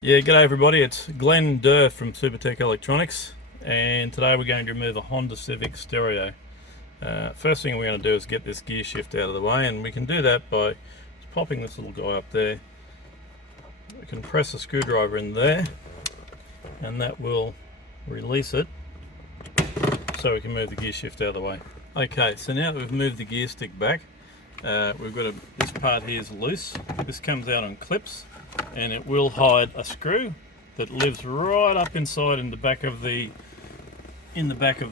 Yeah, g'day everybody, it's Glenn Durr from Supertech Electronics, and today we're going to remove a Honda Civic Stereo. First thing we're going to do is get this gear shift out of the way, and we can do that by just popping this little guy up there. We can press a screwdriver in there and that will release it so we can move the gear shift out of the way. Okay, so now that we've moved the gear stick back, we've got this part here is loose. This comes out on clips, and it will hide a screw that lives right up inside in the back of the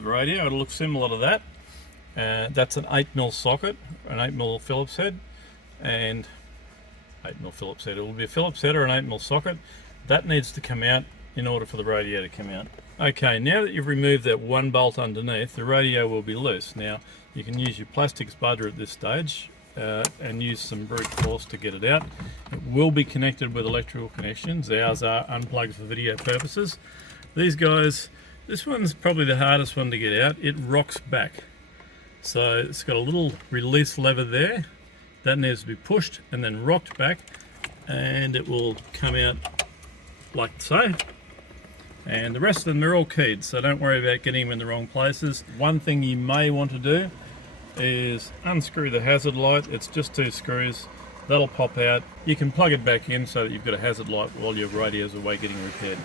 radio. It'll look similar to that. That's an 8mm socket, an 8mm Phillips head, and 8mm Phillips head. It will be a Phillips head or an 8mm socket. That needs to come out in order for the radio to come out. Okay, now that you've removed that one bolt underneath, the radio will be loose. Now you can use your plastic spudger at this stage and use some brute force to get it out. It will be connected with electrical connections. Ours are unplugged for video purposes. These guys, this one's probably the hardest one to get out. It rocks back. So it's got a little release lever there. That needs to be pushed and then rocked back, and it will come out like so. And the rest of them are all keyed, so don't worry about getting them in the wrong places. One thing you may want to do is unscrew the hazard light. It's just 2 screws. That'll pop out. You can plug it back in so that you've got a hazard light while your radio's away getting repaired.